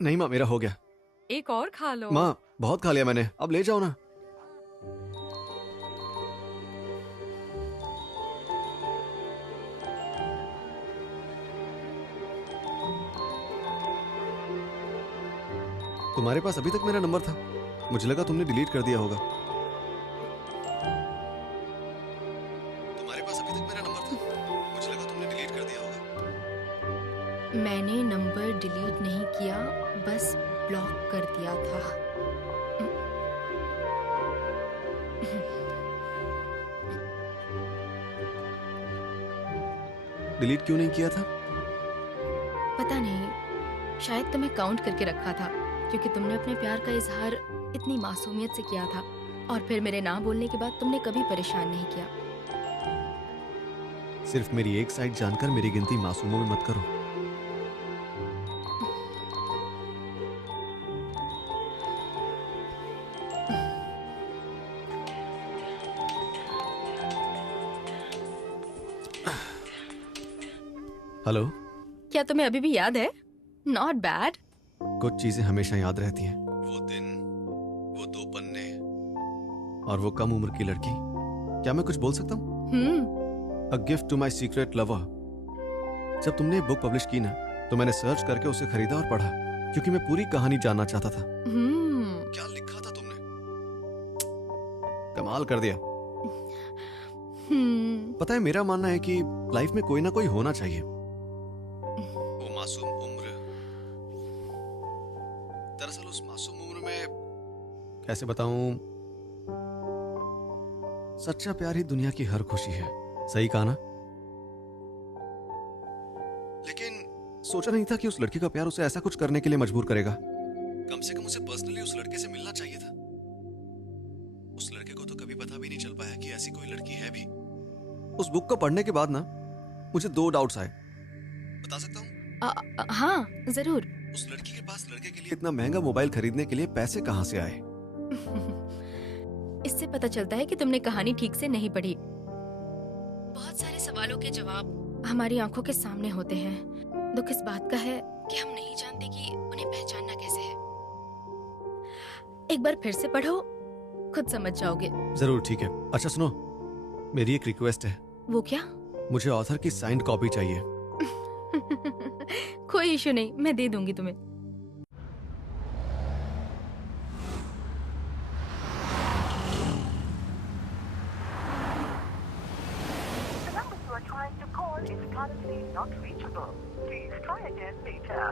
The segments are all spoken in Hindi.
नहीं माँ, मेरा हो गया। एक और खा लो। माँ, बहुत खा लिया मैंने, अब ले जाओ ना। तुम्हारे पास अभी तक मेरा नंबर था? मुझे लगा तुमने डिलीट कर दिया होगा। तुम्हारे पास अभी तक मेरा नंबर था? मुझे लगा तुमने डिलीट कर दिया होगा। मैंने नंबर डिलीट नहीं किया, बस ब्लॉक कर दिया था। डिलीट क्यों नहीं किया था? पता नहीं, शायद तुम्हें काउंट करके रखा था, क्योंकि तुमने अपने प्यार का इजहार इतनी मासूमियत से किया था, और फिर मेरे ना बोलने के बाद तुमने कभी परेशान नहीं किया। सिर्फ मेरी एक साइड जानकर मेरी गिनती मासूमों में मत करो। हेलो। क्या तुम्हें अभी भी याद है? Not bad. कुछ चीजें हमेशा याद रहती हैं। वो दिन, वो 2 पन्ने और वो कम उम्र की लड़की। क्या मैं कुछ बोल सकता हूँ? A gift to my secret lover. जब तुमने ये बुक पब्लिश की ना, तो मैंने सर्च करके उसे खरीदा और पढ़ा, क्योंकि मैं पूरी कहानी जानना चाहता था। क्या लिखा था तुमने? कमाल कर दिया। पता है, मेरा मानना है कि लाइफ में कोई ना कोई होना चाहिए। वो मासूम उम्र। दरअसल उस मासूम उम्र में, कैसे बताऊं, सच्चा प्यार ही दुनिया की हर खुशी है। सही कहा ना? लेकिन सोचा नहीं था कि उस लड़की का प्यार उसे ऐसा कुछ करने के लिए मजबूर करेगा। कम से कम उसे पर्सनली उस लड़के से मिलना चाहिए था। उस लड़के को तो कभी पता भी नहीं चल पाया कि ऐसी कोई लड़की है भी। उस बुक को पढ़ने के बाद ना, मुझे 2 डाउट्स आए। बता सकता हूँ? हाँ, जरूर। उस लड़की के पास लड़के के लिए इतना महंगा मोबाइल खरीदने के लिए पैसे कहाँ से आए? इससे पता चलता है कि तुमने कहानी ठीक से नहीं पढ़ी। बहुत सारे सवालों के जवाब हमारी आंखों के सामने होते हैं। दुख इस बात का है कि हम नहीं जानते कि उन्हें पहचानना कैसे है। एक बार फिर से पढ़ो, खुद समझ जाओगे। जरूर, ठीक है। अच्छा सुनो, मेरी एक रिक्वेस्ट है। वो क्या? मुझे ऑथर की साइंड कॉपी चाहिए। कोई इशू नहीं, मैं दे दूंगी तुम्हें। The number you are trying to call is currently not reachable. Please try again later.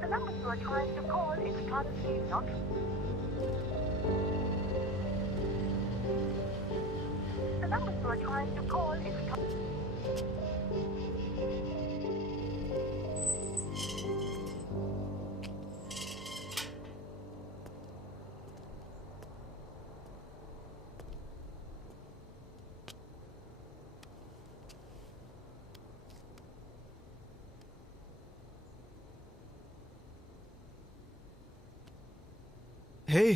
The number you are trying to call is currently not. The number you are trying to call is. हे,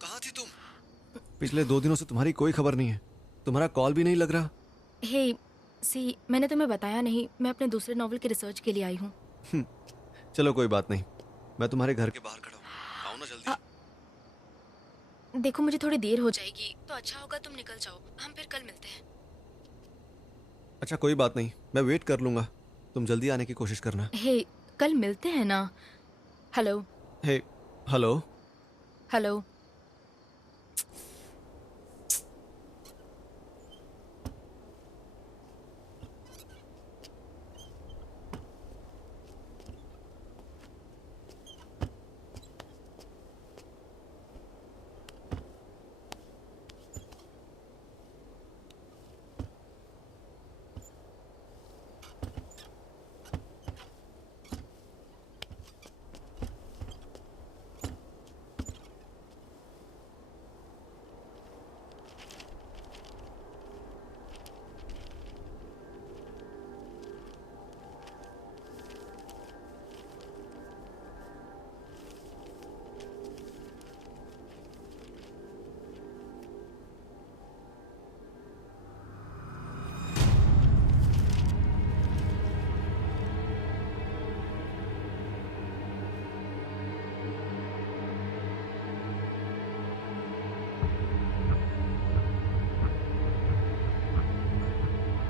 कहाँ थी तुम? पिछले 2 दिनों से तुम्हारी कोई खबर नहीं है। तुम्हारा कॉल भी नहीं लग रहा। हे सी, मैंने तुम्हें बताया नहीं, मैं अपने दूसरे नॉवल की रिसर्च के लिए आई हूँ। चलो कोई बात नहीं, मैं तुम्हारे घर के बाहर खड़ा हूँ। आओ ना जल्दी। देखो, मुझे थोड़ी देर हो जाएगी, तो अच्छा होगा तुम निकल जाओ। हम फिर कल मिलते हैं। अच्छा कोई बात नहीं, मैं वेट कर लूंगा। तुम जल्दी आने की कोशिश करना। हे, कल मिलते हैं ना? हेलो। हे, हेलो। हेलो।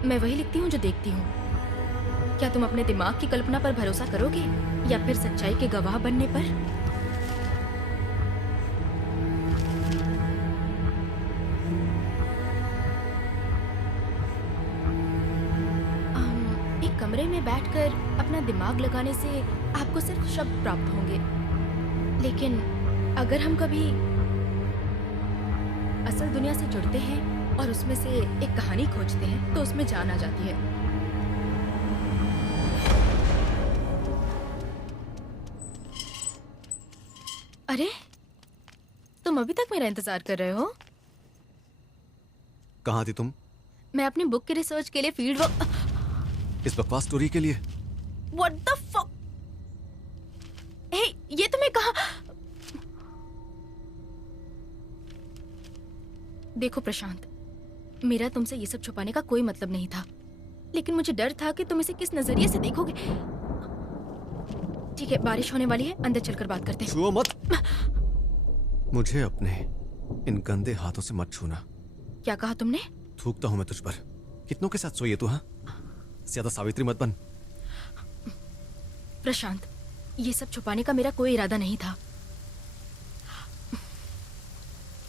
मैं वही लिखती हूँ जो देखती हूँ। क्या तुम अपने दिमाग की कल्पना पर भरोसा करोगे या फिर सच्चाई के गवाह बनने पर? एक कमरे में बैठकर अपना दिमाग लगाने से आपको सिर्फ शब्द प्राप्त होंगे, लेकिन अगर हम कभी असल दुनिया से जुड़ते हैं और उसमें से एक कहानी खोजते हैं तो उसमें जान आ जाती है। अरे, तुम अभी तक मेरा इंतजार कर रहे हो? कहाँ थी तुम? मैं अपनी बुक के रिसर्च के लिए फील्ड वर्क। इस बकवास स्टोरी के लिए? What the fuck? हे, ये तुम्हें कहा? देखो प्रशांत, मेरा तुमसे ये सब छुपाने का कोई मतलब नहीं था, लेकिन मुझे डर था कि तुम इसे किस नजरिए से देखोगे। ठीक है, बारिश होने वाली है, अंदर चलकर बात करते हैं। छुओ मत। मुझे अपने इन गंदे हाथों से मत छूना। क्या कहा तुमने? थूकता हूं मैं तुझ पर। कितनों के साथ सोई है तू? हाँ, ज्यादा सावित्री मत बन। प्रशांत, ये सब छुपाने का मेरा कोई इरादा नहीं था।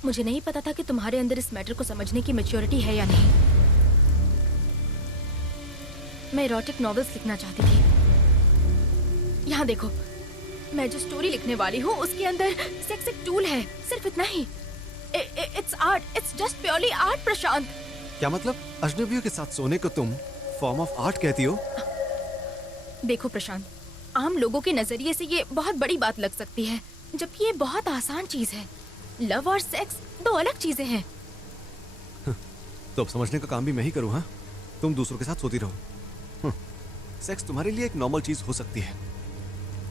मुझे नहीं पता था कि तुम्हारे अंदर इस मैटर को समझने की मैच्योरिटी है या नहीं। मैं इरोटिक नॉवेल्स लिखना चाहती थी। यहाँ देखो, मैं जो स्टोरी लिखने वाली हूँ उसके अंदर सेक्स एक टूल है, सिर्फ इतना ही। It's art, it's just purely art Prashant. क्या मतलब? अजनबियों के साथ सोने को तुम फॉर्म ऑफ आर्ट कहती हो? देखो प्रशांत, आम लोगों के नजरिए से ये बहुत बड़ी बात लग सकती है, जबकि ये बहुत आसान चीज है। लव और सेक्स दो अलग चीजें हैं। तो अब समझने का काम भी मैं ही करूँ? हाँ, तुम दूसरों के साथ सोती रहो। सेक्स तुम्हारे लिए एक नॉर्मल चीज हो सकती है।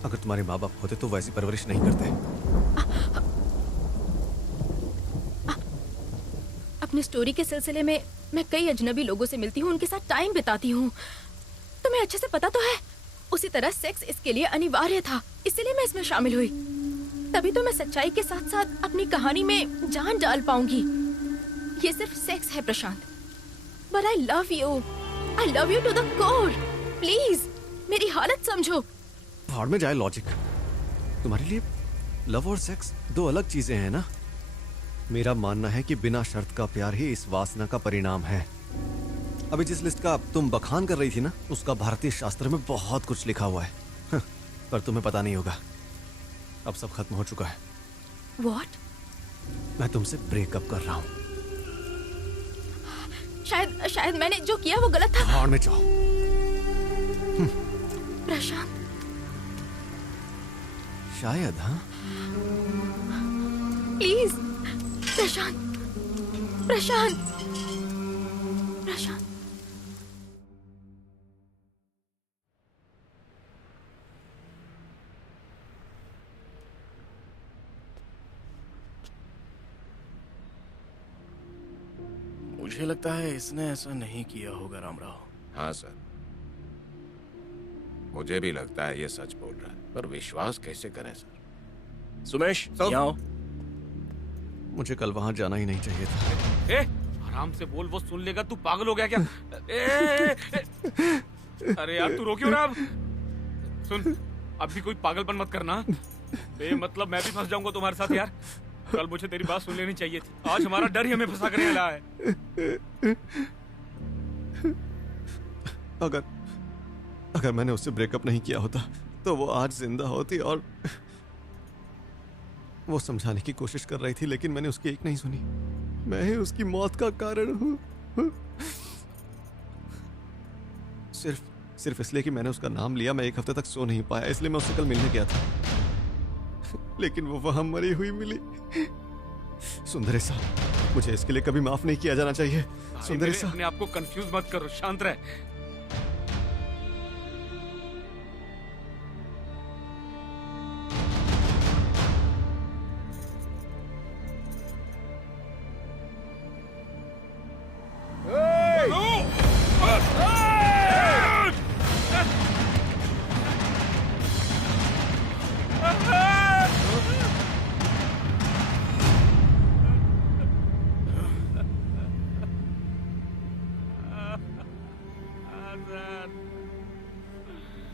अगर तुम्हारे माँ बाप होते तो वैसी परवरिश नहीं करते। अपनी स्टोरी के सिलसिले में मैं कई अजनबी लोगों से मिलती हूँ, उनके साथ टाइम बिताती हूँ। तुम्हें अच्छे से पता तो है। उसी तरह सेक्स इसके लिए अनिवार्य था, इसीलिए मैं इसमें शामिल हुई। तभी तो मैं सच्चाई के साथ साथ अपनी कहानी में जान डाल पाऊंगी। ये सिर्फ सेक्स है प्रशांत, but I love you. I love you to the core. Please मेरी हालत समझो। भाड़ में जाए लॉजिक। तुम्हारे लिए लव और सेक्स दो अलग चीजें हैं ना? मेरा मानना है कि बिना शर्त का प्यार ही इस वासना का परिणाम है। अभी जिस लिस्ट का तुम बखान कर रही थी ना, उसका भारतीय शास्त्र में बहुत कुछ लिखा हुआ है। पर तुम्हें पता नहीं होगा, अब सब खत्म हो चुका है। What? मैं तुमसे ब्रेकअप कर रहा हूँ। शायद मैंने जो किया वो गलत था। भाड़ में जाओ। प्रशांत, शायद। हाँ, प्लीज प्रशांत, प्रशांत, प्रशांत। मुझे लगता है इसने ऐसा नहीं किया होगा रामराव। हाँ सर, मुझे भी लगता है ये सच बोल रहा है, पर विश्वास कैसे करें सर? सुमेश, सर। यहाँ आओ। मुझे कल वहां जाना ही नहीं चाहिए था। आराम से बोल, वो सुन लेगा। तू पागल हो गया क्या? अरे यार, तू रो क्यों रहा? अब सुन, अब भी कोई पागलपन मत करना। मतलब मैं भी फंस जाऊंगा तुम्हारे साथ यार। कल मुझे तेरी बात सुन लेनी चाहिए थी। आज हमारा डर ही हमें फंसा कर रहा है। अगर मैंने उससे ब्रेकअप नहीं किया होता तो वो आज जिंदा होती और वो समझाने की कोशिश कर रही थी, लेकिन मैंने उसकी एक नहीं सुनी। मैं ही उसकी मौत का कारण हूँ। सिर्फ इसलिए कि मैंने उसका नाम लिया, मैं एक हफ्ते तक सो नहीं पाया, इसलिए मैं उससे कल मिलने गया था। लेकिन वो वहां मरी हुई मिली। सुंदरेसा, मुझे इसके लिए कभी माफ नहीं किया जाना चाहिए। सुंदरेसा, अपने आप को कंफ्यूज मत करो, शांत रह।